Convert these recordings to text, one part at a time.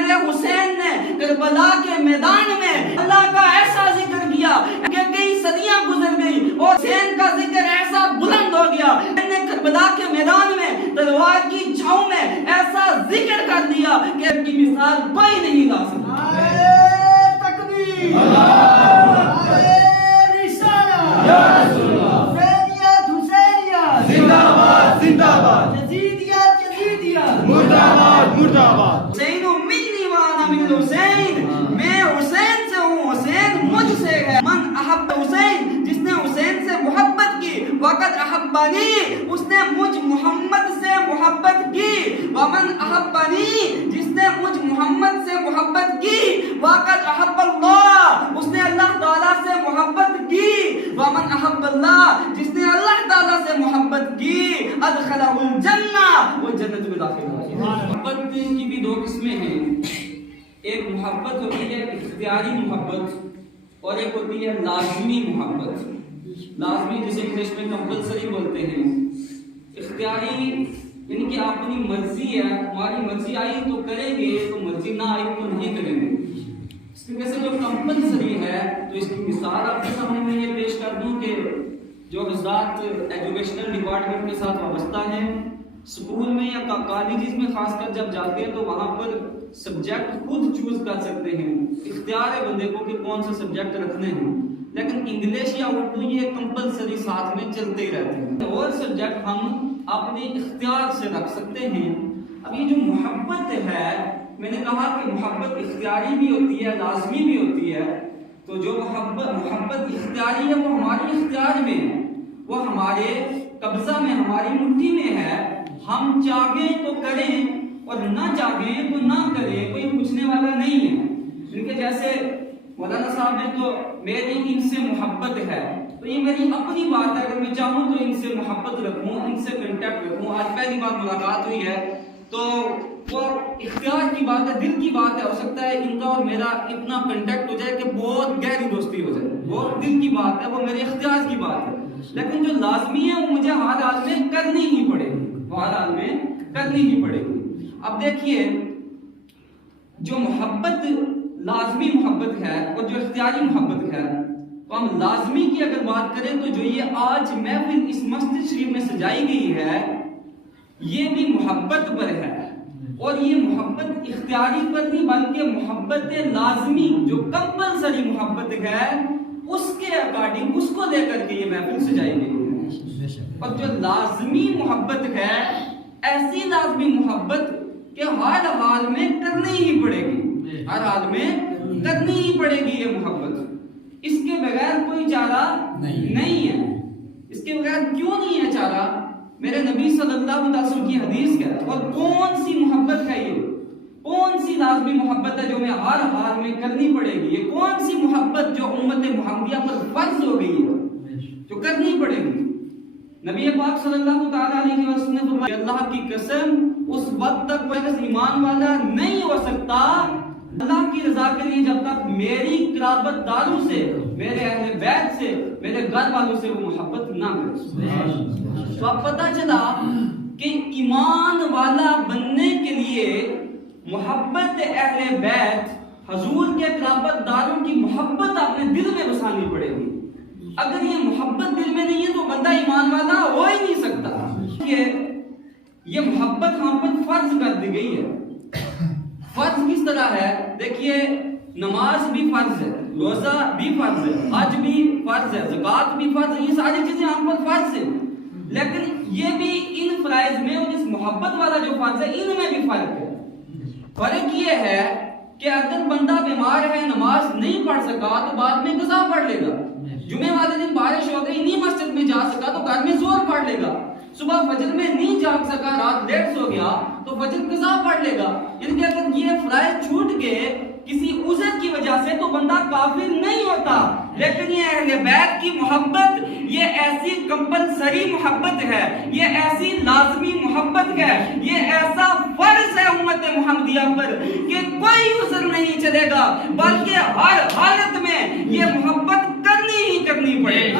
میرے حسین نے کربلا کے میدان میں اللہ کا ایسا ذکر کیا کہ کئی صدیاں گزر گئی اور حسین کا ذکر ایسا بلند ہو گیا، میں نے کربلا کے میدان میں تلوار کی چھاؤں میں ایسا ذکر کر دیا کہ ان کی مثال کوئی نہیں لا سکتا۔ تکبیر، حسین منی وانا من الحسین، میں حسین سے ہوں، حسین مجھ سے ہے۔ من احب حسین، جس نے حسین سے محبت کی، وقت احبانی، اس نے مجھ محمد سے محبت کی، ومن احبانی، جس نے مجھ محمد سے محبت کی، وقت احب اللہ، اس نے اللہ تعالیٰ سے محبت کی، ومن احب اللہ، جس نے اللہ تعالیٰ سے محبت کی، ادخلہ الجنہ، وہ جنت میں داخل ہو۔ محبت کی بھی دو قسمیں ہیں، ایک محبت ہوتی ہے اختیاری محبت اور ایک ہوتی ہے لازمی محبت۔ لازمی جسے انگلش میں کمپلسری بولتے ہیں، اختیاری یعنی کہ اپنی مرضی ہے، ہماری مرضی آئی تو کریں گے، تو مرضی نہ آئی تو نہیں کریں گے۔ اس کی وجہ سے جو کمپلسری ہے تو اس کی مثال آپ کے سامنے میں یہ پیش کر دوں کہ جو حضرات ایجوکیشنل ڈپارٹمنٹ کے ساتھ وابستہ ہیں، اسکول میں یا کالجز میں خاص کر جب جاتے ہیں تو وہاں پر سبجیکٹ خود چوز کر سکتے ہیں، اختیار ہے بندے کو کہ کون سے سبجیکٹ رکھنے ہیں، لیکن انگلش یا اردو یہ کمپلسری ساتھ میں چلتے ہی رہتے ہیں، اور سبجیکٹ ہم اپنے اختیار سے رکھ سکتے ہیں۔ اب یہ جو محبت ہے، میں نے کہا کہ محبت اختیاری بھی ہوتی ہے، لازمی بھی ہوتی ہے، تو جو محبت اختیاری ہے وہ ہماری اختیار میں ہے، وہ ہمارے قبضہ میں، ہماری مٹھی میں ہے، ہم چاہیں تو کریں اور نہ چاہیں تو نہ کریں، کوئی پوچھنے والا نہیں ہے۔ ان کے جیسے مولانا صاحب نے تو میری ان سے محبت ہے، تو یہ میری اپنی بات ہے، اگر میں چاہوں تو ان سے محبت رکھوں، ان سے کنٹیکٹ رکھوں۔ آج پہلی بار ملاقات ہوئی ہے تو وہ اختیار کی بات ہے، دل کی بات ہے، ہو سکتا ہے ان کا اور میرا اتنا کنٹیکٹ ہو جائے کہ بہت گہری دوستی ہو جائے، وہ دل کی بات ہے، وہ میرے اختیار کی بات ہے، لیکن جو لازمی ہے وہ مجھے ہر حال میں کرنی ہی پڑے گی، ہر حال میں کرنی ہی پڑے گی۔ اب دیکھیے جو محبت لازمی محبت ہے اور جو اختیاری محبت ہے، تو ہم لازمی کی اگر بات کریں تو جو یہ آج محفل اس مسجد شریف میں سجائی گئی ہے، یہ بھی محبت پر ہے، اور یہ محبت اختیاری پر نہیں بلکہ محبت لازمی جو کمپلسری محبت ہے اس کے اکارڈنگ، اس کو لے کر کے یہ محفل سجائی گئی ہے۔ اور جو لازمی محبت ہے، ایسی لازمی محبت کہ ہر حال میں کرنی ہی پڑے گی، ہر حال میں کرنی ہی پڑے گی یہ محبت، اس کے بغیر کوئی چارہ نہیں ہے۔ اس کے بغیر کیوں نہیں ہے چارہ؟ میرے نبی صلی اللہ علیہ وسلم کی حدیث کیا ہے، اور کون سی محبت ہے یہ، کون سی لازمی محبت ہے جو میں ہر حال میں کرنی پڑے گی، یہ کون سی محبت جو امت محمدیہ پر فرض ہو گئی ہے، جو کرنی پڑے گی؟ نبی پاک صلی اللہ تعالیٰ علیہ وسلم نے فرمایا، اللہ کی قسم اس وقت تک کوئی ایمان والا نہیں ہو سکتا اللہ کی رضا کے لیے جب تک میری قرابت داروں سے، میرے اہل بیت سے، میرے گھر والوں سے وہ محبت نہ کرے۔ تو اب پتہ چلا کہ ایمان والا بننے کے لیے محبت اہل بیت، حضور کے قرابت داروں کی محبت اپنے دل میں بسانی پڑے گی۔ اگر یہ محبت دل میں نہیں ہے تو بندہ ایمان والا ہو ہی نہیں سکتا۔ یہ محبت ہم پر فرض کر دی گئی ہے۔ فرض کس طرح ہے؟ دیکھیے نماز بھی فرض ہے، روزہ بھی فرض ہے، حج بھی فرض ہے، زکوٰۃ بھی فرض ہے، یہ ساری چیزیں ہم پر فرض ہیں، لیکن یہ بھی ان فرائض میں اور اس محبت والا جو فرض ہے ان میں بھی فرق ہے۔ فرق یہ ہے کہ اگر بندہ بیمار ہے، نماز نہیں پڑھ سکا تو بعد میں قضا پڑھ لے گا، جمعے والے دن بارش ہو گئی نہیں مسجد میں جا سکا تو گھر میں زور پڑھ لے گا، صبح فجر میں نہیں جاگ سکا، رات لیٹ سو گیا تو فجر قضا پڑھ لے گا۔ یعنی کہ اگر یہ فرائض چھوٹ گئے کسی عذر کی وجہ سے تو بندہ کافر نہیں ہوتا، لیکن یہ اہل بیت کی محبت یہ ایسی کمپلسری محبت ہے، یہ ایسی لازمی محبت ہے، یہ ایسا فرض ہے امت محمدیہ پر کہ کوئی عذر نہیں چلے گا، بلکہ ہر حالت میں یہ محبت کرنی ہی کرنی پڑے گی۔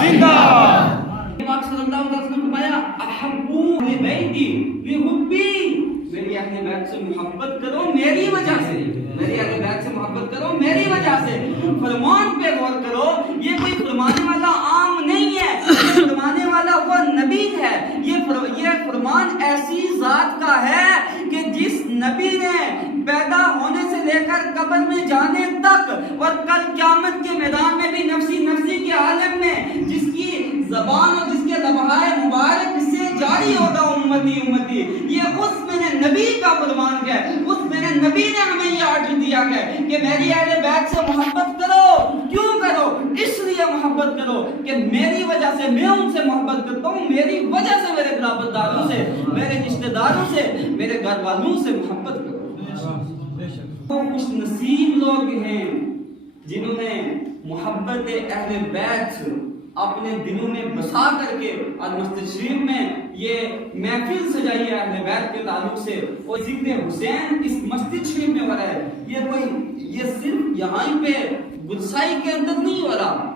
زندہ یہ کوئی فرمانے والا عام نہیں ہے، یہ فرمانے والا وہ نبی ہے۔ یہ فرمان ایسی ذات کا ہے کہ جس نبی نے پیدا ہونے سے لے کر قبر میں جانے تک اور کل قیامت کے میدان میں بھی نفسی نفسی کے عالم میں جس کی زبان اور جس کے لبہائے مبارک سے جاری ہوگا امتی امتی، یہ اس میرے نبی کا فرمان ہے۔ اس میرے نبی نے ہمیں یہ آرڈر دیا ہے کہ میری اہل بیت سے محبت کرو۔ کیوں کرو؟ اس لیے محبت کرو کہ میری وجہ سے میں ان سے محبت کرتا ہوں، میری وجہ سے میرے برابر داروں سے، میرے رشتہ داروں سے، میرے گھر والوں سے محبت کرو۔ وہ خوش نصیب لوگ ہیں جنہوں نے محبت اہل بیت اپنے دلوں میں بسا کر کے اور مسجد شریف میں یہ محفل سجائی ہے اہل بیت کے تعلق سے، اور ذکر حسین اس مسجد شریف میں ہو رہا ہے۔ یہ صرف یہاں پہ گلسائی کے اندر نہیں ہو رہا،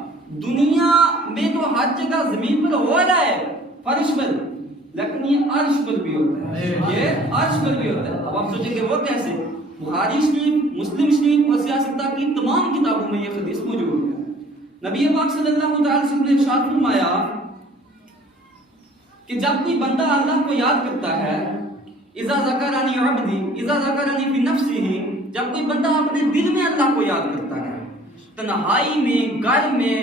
دنیا میں تو ہر جگہ زمین پر ہو رہا ہے، فرش پر، لیکن یہ عرش پر بھی ہوتا ہے، یہ عرش پر بھی ہوتا ہے۔ اب آپ سوچیں کہ وہ کیسے؟ بخاری شریف، مسلم شریف اور سیاستہ کی تمام کتابوں میں یہ حدیث موجود ہے۔ نبی پاک صلی اللہ تعالی وسلم نے ارشاد فرمایا کہ جب کوئی بندہ اللہ کو یاد کرتا ہے، اذا ذکرنی عبدی اذا ذکرنی فی نفسہ، جب کوئی بندہ اپنے دل میں اللہ کو یاد کرتا ہے، تنہائی میں، گھر میں،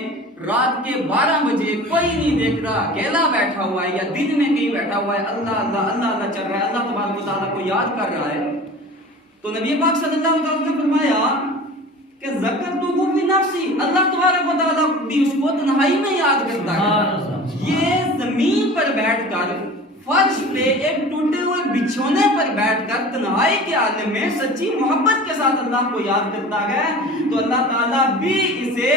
رات کے 12 بجے کوئی نہیں دیکھ رہا، اکیلا بیٹھا ہوا ہے یا دن میں کہیں بیٹھا ہوا ہے، اللہ اللہ اللہ اللہ چل رہا ہے، اللہ تبارک و تعالیٰ کو یاد کر رہا ہے، تو نبی پاک صلی اللہ علیہ وسلم نے فرمایا کہ ذکرتہ فی نفسی، اللہ تبارک و تعالیٰ بھی اس کو تنہائی میں یاد کرتا ہے۔ یہ زمین پر بیٹھ کر، فرش پہ ایک ٹوٹے ہوئے بچھونے پر بیٹھ کر تنہائی کے عالم میں سچی محبت کے ساتھ اللہ کو یاد کرتا ہے، تو اللہ تعالیٰ بھی اسے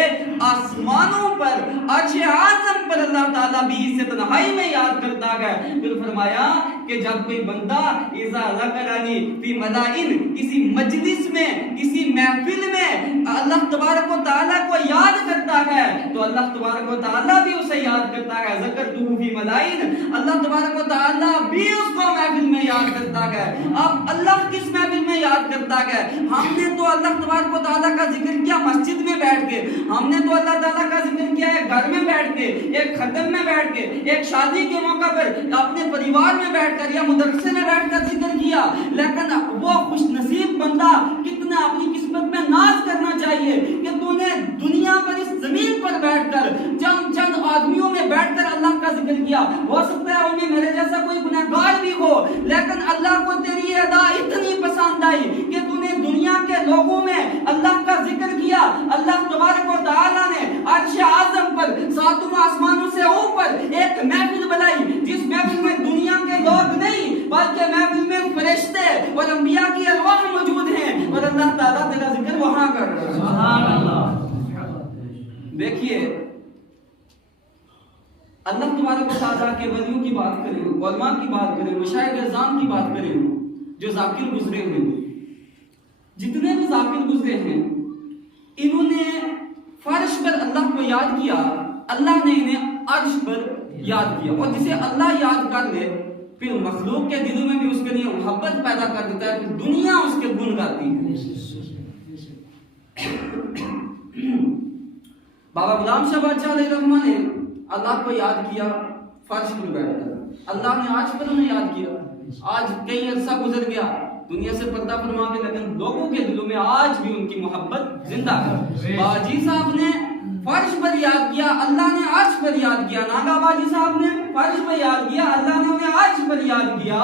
آسمانوں پر، عرش اعظم پر اللہ تعالیٰ بھی اسے تنہائی میں یاد کرتا ہے۔ پھر فرمایا کہ جب کوئی بندہ اذا ذکرنی فی مدائن، کسی مجلس میں، کسی محفل میں اللہ تبارک و تعالیٰ کو یاد کرتا ہے، تو اللہ تبارک و تعالیٰ بھی اسے یاد کرتا ہے۔ ذکرتہ فی مدائن، اللہ تبارک و تعالیٰ بھی اس کو محفل میں یاد کرتا ہے۔ اب اللہ کس محفل میں یاد کرتا ہے؟ ہم نے تو اللہ تبارک و تعالیٰ کا ذکر کیا مسجد میں بیٹھ کے، ہم نے تو اللہ تعالیٰ کا ذکر کیا ایک گھر میں بیٹھ کے، ایک ختم میں بیٹھ کے، ایک شادی کے موقع پر اپنے پریوار میں بیٹھ کر یا مدرسے میں بیٹھ کر ذکر کیا، لیکن وہ خوش نصیب بندہ کتنا اپنی قسمت میں ناز کرنا چاہیے کہ تو نے دنیا پر اس زمین پر بیٹھ کر چند آدمیوں میں بیٹھ کر اللہ کا ذکر کیا۔ ہو سکتا ہے انہیں میرے جیسا کوئی گنہگار بھی ہو، لیکن اللہ کو تیری ادا اتنی پسند آئی کہ تو نے دنیا کے لوگوں میں اللہ کا ذکر کیا۔ اللہ تبارک و تعالیٰ نے عرش اعظم پر، ساتوں آسمانوں سے اوپر ایک محفل بنائی، جس محفل میں دنیا کے لوگ نہیں بلکہ محفل میں فرشتے اور انبیاء کی ارواح موجود ہیں، اور اللہ تعالیٰ تیرا ذکر وہاں کر رہا ہے۔ سبحان اللہ۔ دیکھیے اللہ تبارک و تعالیٰ کے ولیوں کی بات کریں، علماء کی بات کریں، مشائخ اعظام کی بات کریں، جو ذاکر گزرے ہیں، جتنے بھی ذاکر گزرے ہیں، انہوں نے فرش پر اللہ کو یاد کیا، اللہ نے انہیں عرش پر یاد کیا، اور جسے اللہ یاد کر لے پھر مخلوق کے دلوں میں بھی اس کے لیے محبت پیدا کر دیتا ہے، پھر دنیا اس کے گن گاتی ہے۔ بابا غلام شاہ بادشاہ علیہ الرحمہ نے اللہ کو یاد کیا فرش پر بیٹھ کر، اللہ نے آج پر انہیں یاد کیا۔ آج کئی عرصہ گزر گیا، دنیا سے پردہ فرما کے، لیکن لوگوں کے دلوں میں آج بھی ان کی محبت زندہ ہے۔ باجی صاحب نے فرش پر یاد کیا، اللہ نے عرش پر یاد کیا۔ ناگا باجی صاحب نے فرش پر یاد کیا، اللہ نے انہیں عرش پر یاد کیا۔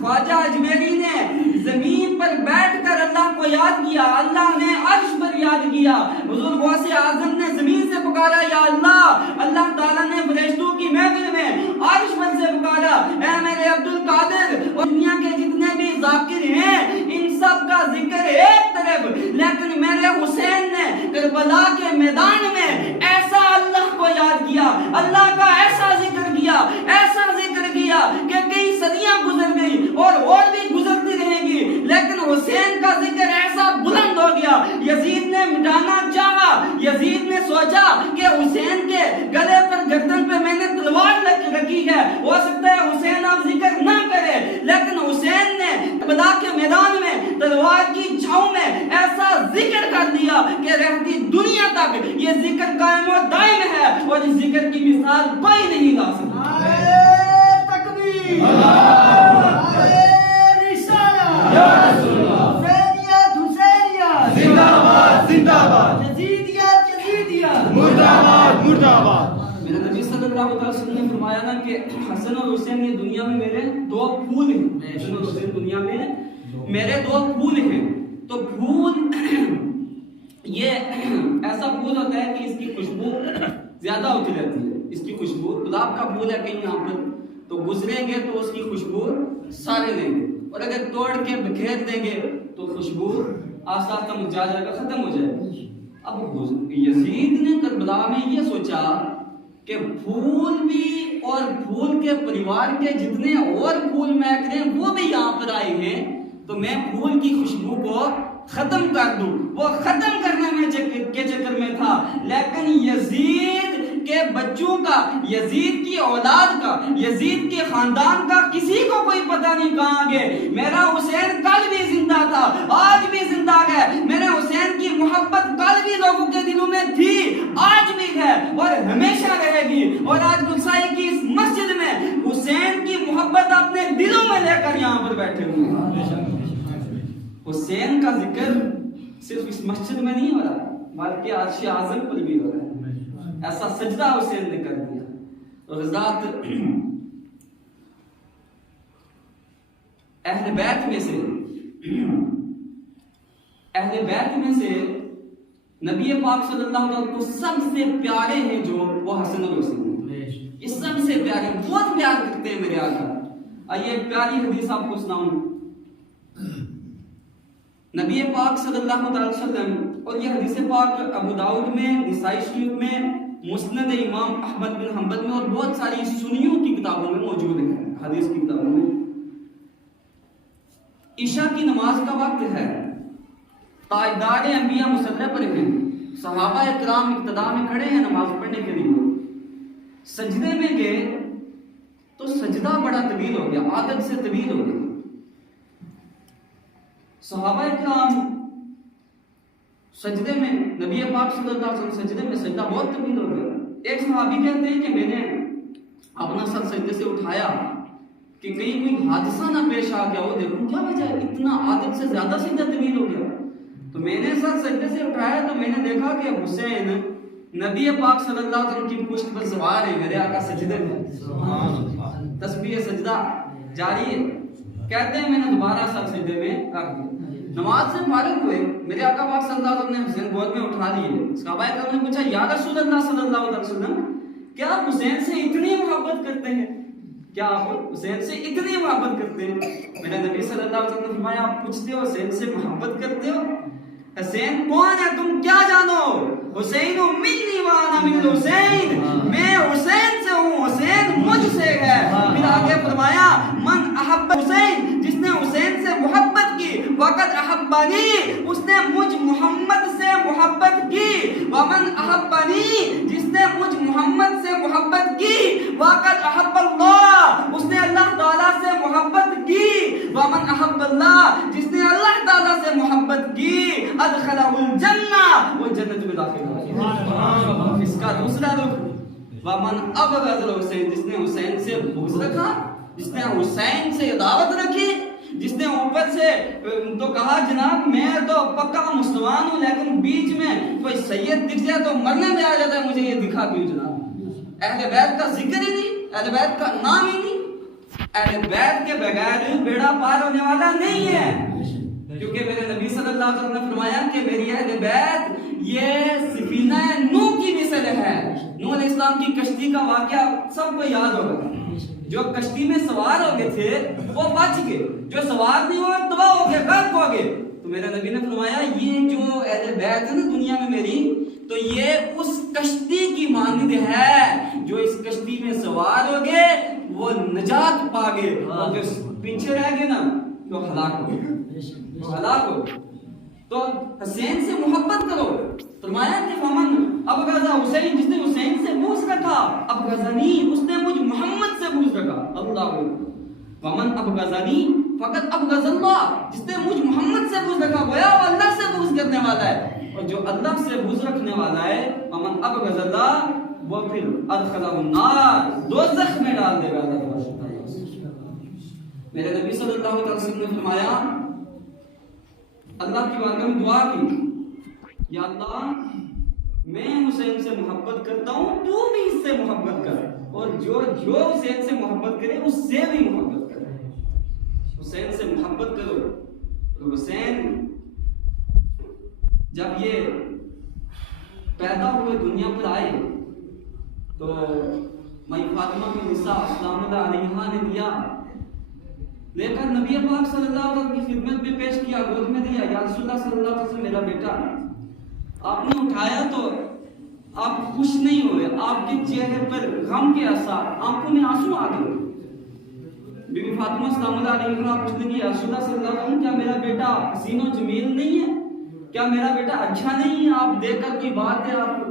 خواجہ اجمیری نے زمین پر بیٹھ کر اللہ کو یاد کیا، اللہ نے عرش پر یاد کیا۔ حضور غوث اعظم نے زمین سے پکارا یا اللہ، اللہ تعالیٰ نے فرشتوں کی محفل میں عرش پر سے پکارا اے میرے عبد القادر۔ اور دنیا کے جتنے بھی ذاکر ہیں ان سب کا ذکر ایک طرف، لیکن میرے حسین نے کربلا کے میدان میں ایسا اللہ کو یاد کیا، اللہ کا ایسا ذکر کیا، ایسا ذکر کیا کہ کئی صدیاں گزر گئی اور بھی گزرتی رہیں گی، لیکن حسین کا ذکر ایسا بلند ہو گیا۔ یزید نے مٹانا چاہا، یزید نے سوچا کہ حسین کے گلے پر گردن پہ میں نے تلوار رکھی ہے، ہو سکتا ہے حسین اب ذکر نہ کرے، لیکن حسین نے کربلا کے میدان میں تلوار کی چھاؤں میں ایسا ذکر کر دیا دیا کہ رہتی دنیا تک یہ ذکر قائم و دائم ہے اور اس ذکر کی مثال کوئی نہیں لا سکتا. نعرہ تکبیر، نعرہ رسالہ، یا رسول اللہ، حسینیت حسینیت، زندہ باد زندہ باد، یزیدیت یزیدیت، مرد آباد مرد آباد. میرے نبی صلی اللہ علیہ وسلم نے فرمایا نا کہ حسن اور حسین یہ دنیا میں میرے دو پھول ہیں. حسن اور حسین دنیا میں میرے دو پھول ہیں. تو پھول یہ ایسا پھول ہوتا ہے کہ اس کی خوشبو زیادہ ہوتی رہتی ہے. اس کی خوشبو گلاب کا پھول ہے کہیں یہاں پر تو گزریں گے تو اس کی خوشبو سارے لیں گے اور اگر توڑ کے بکھیر دیں گے تو خوشبو آہستہ آہستہ مرجھا جائے گا، ختم ہو جائے گا. اب یزید نے کربلا میں یہ سوچا کہ پھول بھی اور پھول کے پریوار کے جتنے اور پھول مہک رہے ہیں وہ بھی یہاں پر آئے ہیں تو میں پھول کی خوشبو کو ختم کر دوں. وہ ختم کرنے میں کے چکر میں تھا لیکن یزید کے بچوں کا، یزید کی اولاد کا، یزید کے خاندان کا کسی کو کوئی پتہ نہیں کہاں گئے. میرا حسین کل بھی زندہ تھا، آج بھی زندہ ہے. میرے حسین کی محبت کل بھی لوگوں کے دلوں میں تھی، آج بھی ہے اور ہمیشہ رہے گی. اور آج گلسائی کی اس مسجد میں حسین کی محبت اپنے دلوں میں لے کر یہاں پر بیٹھے ہوئے ہیں. حسین کا ذکر صرف اس مسجد میں نہیں ہو رہا بلکہ عرش اعظم پر بھی ہو رہا ہے. ایسا سجدہ حسین نے کر دیا. غزات اہل بیت میں سے نبی پاک صلی اللہ علیہ وسلم کو سب سے پیارے ہیں جو وہ حسن اور حسین ہیں. یہ سب سے پیارے، بہت پیار کرتے ہیں میرے آقا. آئیے پیاری حدیث آپ کو سناؤں. نبی پاک صلی اللہ علیہ وسلم، اور یہ حدیث پاک ابو داؤد میں، نسائی شریف میں، مسند امام احمد بن حنبل میں اور بہت ساری سنیوں کی کتابوں میں موجود ہے. حدیث کی کتابوں میں عشاء کی نماز کا وقت ہے، تاجدار انبیاء مصلی پر ہیں، صحابہ اکرام اقتداء میں کھڑے ہیں نماز پڑھنے کے لیے. سجدے میں گئے تو سجدہ بڑا طویل ہو گیا، عادت سے طویل ہو گیا. صحابہ اکرام سجدے میں، نبی پاک صلی اللہ علیہ وسلم سجدے میں، سجدہ بہت طویل ہو گیا. ایک صحابی کہتے ہیں کہ میں نے اپنا سر سجدے سے اٹھایا کہ کہیں کوئی حادثہ نہ پیش آ گیا ہو، دیکھوں کیا وجہ ہے اتنا عادت سے زیادہ سجدہ طویل ہو گیا. تو میں نے سر سجدے سے اٹھایا تو میں نے دیکھا کہ حسین نبی پاک صلی اللہ علیہ وسلم کی پشت پر سوار ہے، میرے آقا سجدے میں. تسبیح سجدہ جاری ہے. کہتے ہیں میں نے دوبارہ سر سجدے میں رکھ دیا. نماز سے فارغ ہوئے، میرے آقا پاک صلی اللہ علیہ وسلم نے حسین گود میں اٹھا لیے. صحابہ کرام نے پوچھا یا رسول اللہ صلی اللہ علیہ وسلم کیا آپ حسین سے اتنی محبت کرتے ہیں؟ کیا آپ حسین سے اتنی محبت کرتے ہیں؟ میرے نبی صلی اللہ علیہ وسلم نے فرمایا آپ پوچھتے ہو حسین سے محبت کرتے ہو؟ حسین کون ہے تم کیا جانو؟ حسین منی وانا من الحسین، میں حسین سے ہوں، حسین مجھ سے ہے. پھر آگے فرمایا من احب حسین، جس نے حسین سے محبت کی، وقت احبانی، اس نے مجھ محمد سے محبت کی. ومن احبانی، جس نے مجھ محمد سے محبت کی، وقت احب اللہ، اس نے اللہ تعالیٰ سے محبت کی. ومن احب اللہ، جس نے اللہ تعالیٰ سے محبت کی، ادخلہ الجنہ، وہ جنت میں داخل ہو. اس کا دوسرا رخ ومن ابغض الحسین، جس نے حسین سے بغض رکھا، جس نے حسین سے عداوت رکھی، جس نے اوپر سے تو کہا جناب میں تو پکا مسلمان ہوں لیکن بیچ میں کوئی سید دکھ جائے تو مرنے میں آ جاتا ہے، مجھے یہ دکھا کیوں جناب؟ اہل بیت کا ذکر ہی نہیں، اہل بیت کا نام ہی نہیں. اہل بیت کے بغیر بیڑا پار ہونے والا نہیں ہے. کیونکہ میرے نبی صلی اللہ علیہ وسلم نے فرمایا کہ میری اہل بیت یہ سفینہ نوح کی مثل ہے. نوح علیہ السلام کی کشتی کا واقعہ سب کو یاد ہوگا. جو کشتی میں سوار ہو گئے تھے وہ بچ گئے، جو سوار نہیں ہوئے تباہ ہو گئے، غرق ہو گئے. تو میرے نبی نے فرمایا یہ جو اہل بیت ہے نا دنیا میں میری، تو یہ اس کشتی کی مانند ہے جو اس کشتی میں سوار ہو گئے وہ نجات پا گئے، اور جو پیچھے رہ گئے نا تو ہلاک ہو گئے. ہلاک ہو. تو حسین سے محبت کرو. فرمایا کہ فمن ابغض حسین، جس نے حسین سے بغض رکھا، ابغضنی، اس نے مجھ محمد سے بغض رکھا. اللہ ومن ابغضنی فقط ابغض اللہ، جس نے مجھ محمد سے بغض رکھا گویا وہ اللہ سے بغض کرنے والا ہے. اور جو اللہ سے بغض رکھنے والا ہے ومن ابغض اللہ وہ پھر ادخلہ النار دوزخ میں ڈال دے گا اللہ تبارک و تعالی۔ میرے نبی صلی اللہ علیہ وسلم نے فرمایا، اللہ کی بارگاہ میں دعا کی، یا اللہ میں حسین سے محبت کرتا ہوں، تو بھی اس سے محبت کر، اور جو حسین سے محبت کرے اس سے بھی محبت کرے، حسین سے محبت کرو۔ تو حسین جب یہ پیدا ہوئے دنیا پر آئے تو مائی فاطمہ کی نساء سلام اللہ علیہا نے دیا، لے کر نبی پاک صلی اللہ علیہ وسلم کی خدمت میں پیش کیا، گود میں دیا، یا رسول اللہ صلی اللہ علیہ وسلم میرا بیٹا۔ آپ نے اٹھایا تو آپ خوش نہیں ہوئے، آپ کے چہرے پر غم کے اثار، آنکھوں میں آنسو آ گئے۔ بی بی فاطمہ سلام اللہ علیہا پوچھنے کی، یا رسول اللہ صلی اللہ علیہ وسلم کیا میرا بیٹا حسین و جمیل نہیں ہے؟ کیا میرا بیٹا اچھا نہیں ہے؟ آپ دیکھ کر کوئی بات ہے، آپ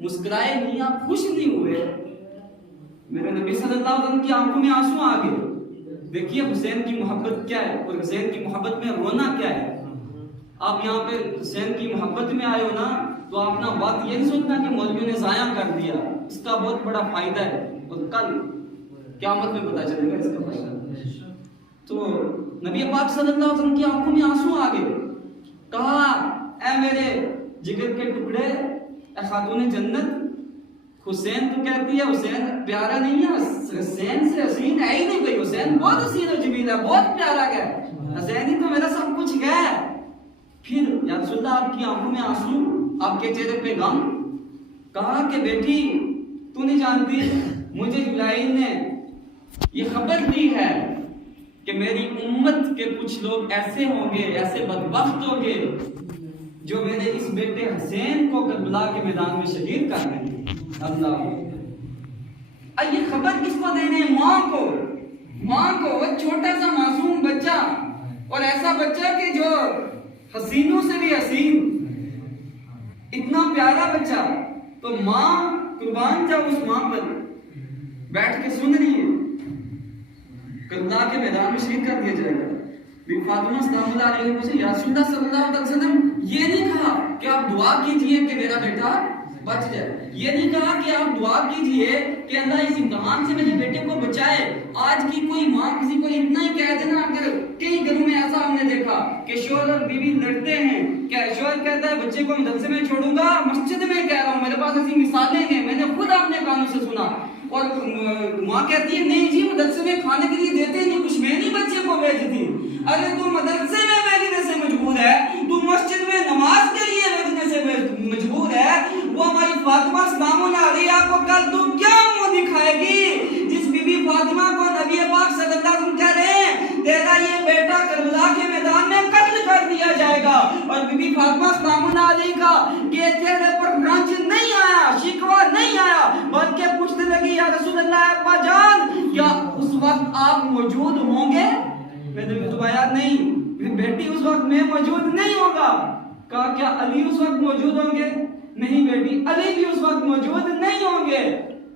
مسکرائے نہیں، آپ خوش نہیں ہوئے؟ میرے نبی صلی اللہ علیہ وسلم کی آنکھوں میں آنسو آ گئے۔ دیکھیے حسین کی محبت کیا ہے، اور حسین کی محبت میں رونا کیا ہے۔ آپ یہاں پہ حسین کی محبت میں آئے ہو نا، تو آپ نا بات یہ نہیں سوچنا کہ مولویوں نے ضائع کر دیا، اس کا بہت بڑا فائدہ ہے، اور کل قیامت میں پتہ چلے گا اس کا فائدہ۔ تو نبی پاک صلی اللہ علیہ وسلم کی آنکھوں میں آنسو آ گئے، کہا اے میرے جگر کے ٹکڑے، اے خاتون جنت، حسین تو کہتی ہے حسین پیارا نہیں ہے، حسین سے حسین ہے ہی نہیں کوئی، حسین بہت حسین و جمیل ہے، بہت پیارا ہے، حسین ہی تو میرا سب کچھ ہے۔ پھر یا رسول اللہ آپ کی آنکھوں میں آنسو، آپ کے چہرے پہ غم۔ کہا کہ بیٹی تو نہیں جانتی، مجھے جبرائیل نے یہ خبر دی ہے کہ میری امت کے کچھ لوگ ایسے ہوں گے، ایسے بدبخت ہوں گے جو میرے اس بیٹے حسین کو کربلا کے میدان میں شہید کر دیں گے۔ اللہ یہ خبر کس کو دینے؟ ماں کو، ماں کو، وہ چھوٹا سا معصوم بچہ، اور ایسا بچہ کہ جو حسینوں سے بھی حسین، اتنا پیارا بچہ۔ تو ماں قربان جاؤ اس ماں پر، بیٹھ کے سن رہی ہے کربلا کے میدان میں شہید کر دیا جائے گا۔ بی فاطمہ سلام اللہ علیہ وسلم، یا رسول اللہ صلی اللہ علیہ وسلم یہ نہیں کہا کہ آپ دعا کیجئے کہ میرا بیٹا بچ جائے، یہ نہیں کہا کہ آپ دعا کیجئے کہ اللہ اس امتحان سے میرے بیٹے کو بچائے۔ آج کی کوئی ماں کسی کو اتنا ہی کہہ دینا، اگر کئی گھروں میں ایسا ہم نے دیکھا کہ شوہر اور بیوی لڑتے ہیں، کہ شوہر کہتا ہے بچے کو مدرسے میں چھوڑوں گا، مسجد میں کہہ رہا ہوں، میرے پاس ایسی مثالیں ہیں، میں نے خود اپنے کانوں سے سنا، اور ماں کہتی ہے نہیں جی مدرسے میں کھانے کے لیے دیتے نہیں کچھ، میں نہیں بچے کو بھیجتی۔ ارے تو مدرسے میں بھیجنے سے مجبور ہے، تو مسجد میں نماز کے لیے بھیجنے سے مجبور ہے، وہ ہماری فاطمہ سلام اللہ علیہا کو کل تو کیا منہ دکھائے گی جس بی بی فاطمہ کو نبی پاک صلی اللہ علیہ وسلم کہہ رہے ہیں تیرا یہ بیٹا کربلا کے میدان میں قتل کر دیا جائے گا، اور بی بی فاطمہ سلام اللہ علیہا کے چہرے پر رنج نہیں آیا، شکوہ نہیں آیا، بلکہ پوچھنے لگی یا رسول اللہ ابا جان کیا اس وقت آپ موجود ہوں گے؟ میں نے فرمایا نہیں بیٹی اس وقت میں موجود نہیں ہوگا۔ کہا کیا علی اس وقت موجود ہوں گے؟ نہیں بیٹی علی بھی اس وقت موجود نہیں ہوں گے۔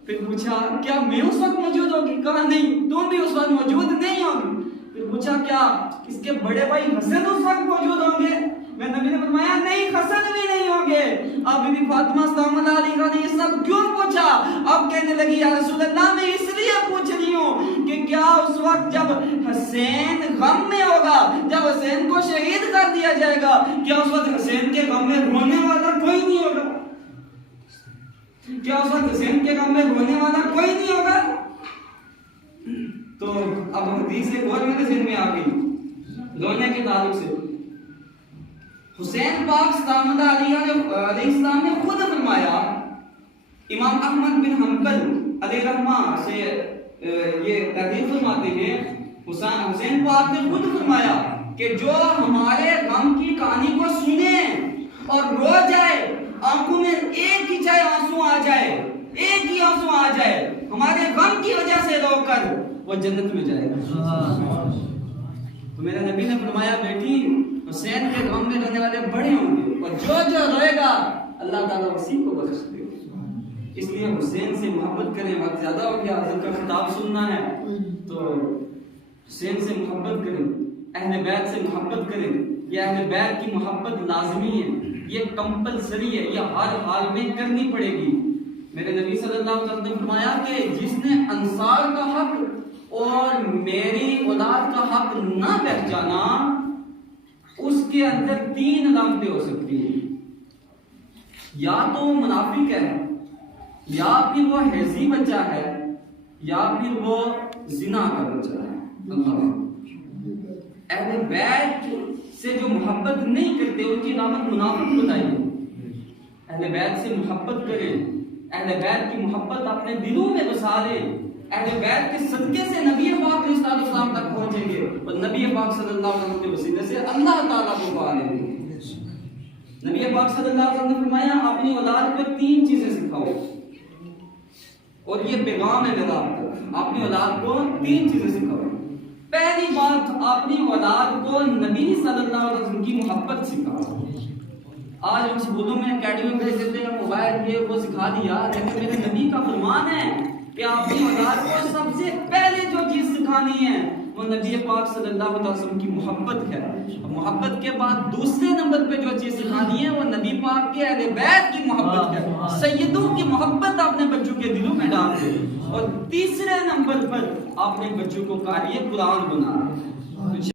پھر پوچھا کیا میں اس وقت موجود ہوگی؟ کہا نہیں تم بھی اس وقت موجود نہیں ہوگی۔ پھر پوچھا کیا اس کے بڑے بھائی حسن اس وقت موجود ہوں گے؟ میں نبی نے فرمایا نہیں حسن بھی نہیں ہوں گے۔ اب بی بی فاطمہ سلام اللہ علیہا نے یہ سب کیوں پوچھا؟ اب کہنے لگی یا رسول اللہ میں اس لیے پوچھ رہی ہوں کہ کیا اس وقت جب حسین غم میں ہوگا، جب حسین کو شہید کر دیا جائے گا، کیا اس وقت حسین کے غم میں رونے والا کوئی نہیں ہوگا؟ کیا اس وقت حسین کے غم میں رونے والا کوئی نہیں ہوگا؟ تو اب حدیث ایک اور میرے ذہن میں آ گئی رونے کے تعلق سے۔ حسین پاک سلام اللہ علیہ السلام نے خود فرمایا، امام احمد بن حنبل علیہ رحمہ سے یہ تحریر فرماتے ہیں، حسین پاک نے خود فرمایا کہ جو ہمارے غم کی کہانی کو سنے اور رو جائے، آنکھوں میں ایک ہی چاہے آنسو آ جائے، ایک ہی آنسو آ جائے ہمارے غم کی وجہ سے رو کر، وہ جنت میں جائے گا۔ تو میرے نبی نے فرمایا بیٹی حسین کے غم میں رہنے والے بڑے ہوں گے، اور جو روئے گا اللہ تعالیٰ اسی کو بخش دے گا۔ اس لیے حسین سے محبت کریں، وقت زیادہ ہو گیا، حضرت کا خطاب سننا ہے، تو حسین سے محبت کریں، اہل بیت سے محبت کریں، یہ اہل بیت کی محبت لازمی ہے۔ یہ کمپلسری ہے، یہ ہر حال میں کرنی پڑے گی۔ میرے نبی صلی اللہ علیہ وسلم نے فرمایا کہ جس نے انصار کا حق اور میری اولاد کا حق نہ پہچانا، اس کے اندر 3 علامتیں ہو سکتی ہیں، یا تو وہ منافق ہے، یا پھر وہ حیضی بچہ ہے، یا پھر وہ زنا کا بچہ ہے۔ اللہ اہل بیت سے جو محبت نہیں کرتے ان کی علامت منافق بتائیے۔ اہل بیت سے محبت کریں، اہل بیت کی محبت اپنے دلوں میں بسا لیں، اہل بیت کے صدقے سے نبی پاک علیہ السلام تک پہنچیں گے اور نبی پاک صلی اللہ علیہ وسلم کے وسیلے سے اللہ تعالیٰ کو پا لیں گے۔ نبی پاک صلی اللہ علیہ وسلم نے فرمایا اپنی اولاد کو 3 چیزیں سکھاؤ، اور یہ پیغام ہے میرا آپ تک، اپنی اولاد کو 3 چیزیں سکھاؤ۔ پہلی بات، اپنی اولاد کو نبی صلی اللہ علیہ وسلم کی محبت سکھاؤ۔ آج ہم اسکولوں میں اکیڈمی میں بھیج دیتے ہیں، موبائل یہ وہ سکھا دیا، لیکن میرے نبی کا فرمان ہے کہ اپنی اولاد کو سب سے پہلے جو چیز سکھانی ہے وہ نبی پاک صلی اللہ علیہ وسلم کی محبت ہے۔ محبت کے بعد دوسرے نمبر پہ جو چیز سکھانی ہے وہ نبی پاک کے اہل بیت کی محبت ہے۔ سیدوں کی محبت اپنے بچوں کے دلوں میں ڈال دے، اور تیسرے نمبر پر اپنے بچوں کو قاری قرآن بنا دے۔